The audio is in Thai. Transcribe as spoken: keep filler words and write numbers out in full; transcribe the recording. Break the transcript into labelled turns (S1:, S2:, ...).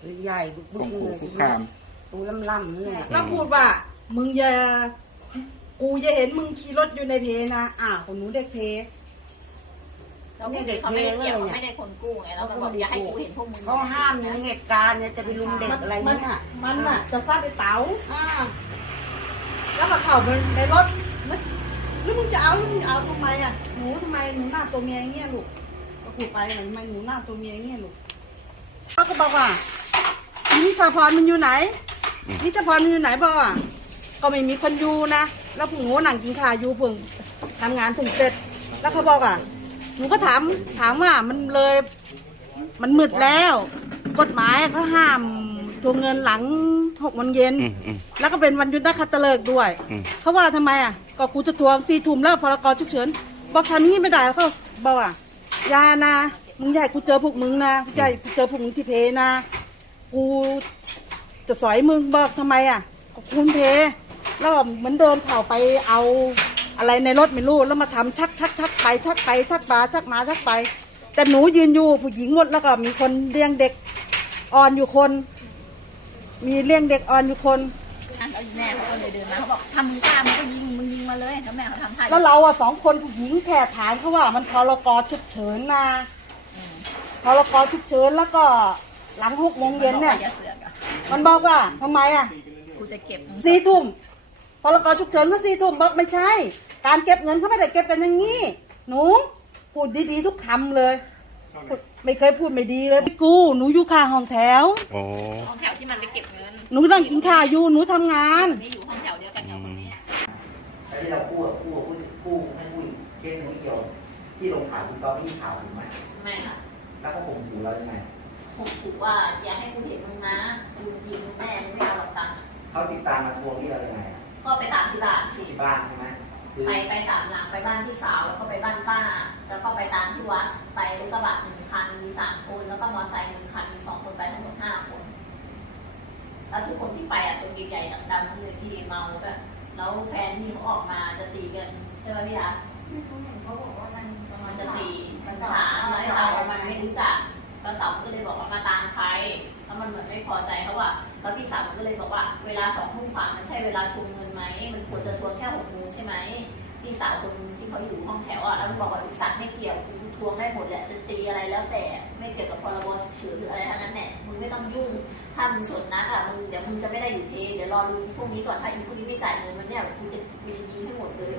S1: ใหญ่บึกบึกเลยตัวล่ำๆเนี่ย
S2: แล้วพูดว่ามึงอย่ากูจะเห็นมึงขี่รถอยู่ในเพนะอ้าวของหนูเด็กเพ
S3: แล้วเด็กเขาไม่ได้เกี่ยวไม่ได้คนกู้ไงแล้วมันบอกอย่าให้กูเห็นพวกมึง
S1: เขาห้ามในเหตุการณ์เนี่ยจะไปลุมเด็กอะไรเนี่ย
S2: มันน่ะจะซัดไอ้เต๋า
S1: อ่า
S2: แล้วก็เข้าไปในรถแล้วแล้วมึงจะเอาแล้วมึงจะเอาทำไมอ่ะหนูทำไมหนูหน้าตัวเมียอย่างเงี้ยลูกก็พูดไปทำไมหนูหน้าตัวเมียอย่างเงี้ยลูกเขาก็บอกว่านิชาพรมันอยู่ไหนนิชาพรมันอยู่ไหนบอกว่าก็ไม่มีคนอยู่นะแล้วผู้หนูนั่งกินข้าวอยู่เพิ่งทำงานเพิ่งเสร็จแล้วเขาบอกอ่ะหนูก็ถามถามว่ามันเลยมันมืดแล้ว กฎหมายเขาห้ามทวงเงินหลังหกโมงเย็นแล้วก็เป็นวันหยุดนักขัตฤกษ์ด้วยเขาว่าทำไมอ่ะก็กูจะทวงสี่ทุ่มแล้วพรกฉุกเฉินบอกทำอย่างนี้ไม่ได้เขาบอกอ่ะยานะมึงอยากกูเจอพวกมึงนะอยากกูเจอพวกมึงที่เพนะกูจะสอยมึงบอกทำไมอ่ะคุณเพแล้วเหมือนเดิมเข่าไปเอาอะไรในรถไม่รู้แล้วมาทำชักชักชักไปชักไปชักมาชักมาชักไปแต่หนูยืนอยู่ผู้หญิงหมดแล้วก็มีคนเลี้ยงเด็กอ่อนอยู่คนมีเลี้ยงเด็กอ่อนอยู่คน
S3: แล้วแม่เขาก็เลยเดินมาเขาบอกทำมึงกล้ามึงก็ยิงมึงยิงมาเลยแล้วแม่เขาทำท่า
S2: แล้วเราอ่ะสองคนผู้หญิงแค่ถามเขาว่ามันพรกฉุกเฉินนะพรกฉุกเฉินแล้วก็หลังหกโมงเย็นเนี่ยมันบอกว่าทำไมอ่ะ
S3: กูจะเก็บ
S2: สี่ทุ่มพรกฉุกเฉินก็สี่ทุ่มบอกไม่ใช่ การเก็บเงินเขาไม่ได้เก็บกันอย่างนี้หนูพูดดีๆทุกคำเลยไม่เคยพูดไม่ดีเลยกูหนูอยู่ข้างห้องแถว
S3: ห้องแถวที่มันไปเก็บเงิน
S2: หนูนั่งกินข้าวอยู่หนูทำงาน
S3: นี่อยู่ห้องแถวเดียวกันกับคนนี้
S4: ไอ้ที่เราพูดพูดพูดพูดไม่พูดเคสนี้เกี่ยวที่ลงข่าวคุณตอนที่ข่าวถูกไหม
S3: ไม่ค่ะ
S4: แล้วก็ผมถูเรายังไง
S3: ผมถูกว่าอย่าให้กูเห็นมึงนะกูยิงแม่มึงไม่เอาหรอกตังค์
S4: เขาติดตามมาทวงที่เรายังไง
S3: ก็ไปตามที่บ้านสิ
S4: ที่บ้านใช่ไหม
S3: ไปไปสามหลังไปบ้านพี่สาวแล้วก็ไปบ้านป้าแล้วก็ไปตามที่วัดไปรถกระบะหนึ่งคันมีสามคนแล้วก็มอเตอร์ไซค์หนึ่งคันมีสองคนไปทั้งหมดห้าคนแล้วทุกคนที่ไปอ่ะตัวใหญ่ๆดำๆทั้งเลยที่เมาแบบแล้วแฟนที่เขาออกมาจะตีกันใช่ไหมพี่อาร์เขาบอกว่ามันมันจะตีมันถามแล้วไอ้เรามันไม่รู้จักแล้วเต่าก็เลยบอกว่ามาตามใครแล้วมันเหมือนไม่พอใจเขาว่าแล้วพี่สาวก็เลยบอกว่าเวลาสองทุ่มกว่ามันใช่เวลาทวงเงินไหมมันควรจะทวงแค่หกโมงใช่ไหมพี่สาวคนที่เขาอยู่ห้องแถวอ่ะแล้วมันบอกว่าสัตว์ไม่เกี่ยวคุณทวงได้หมดแหละจะตีอะไรแล้วแต่ไม่เกี่ยวกับพรบฉุกเฉินหรืออะไรทั้งนั้นแหละมึงไม่ต้องยุ่งถ้ามึงสนนักอ่ะมึงเดี๋ยวมึงจะไม่ได้อยู่เพเดี๋ยวรอดูพวกนี้ก่อนถ้าอีพวกนี้ไม่จ่ายเงินมันเนี่ยกูจะกูจะยิงให้หมดเลย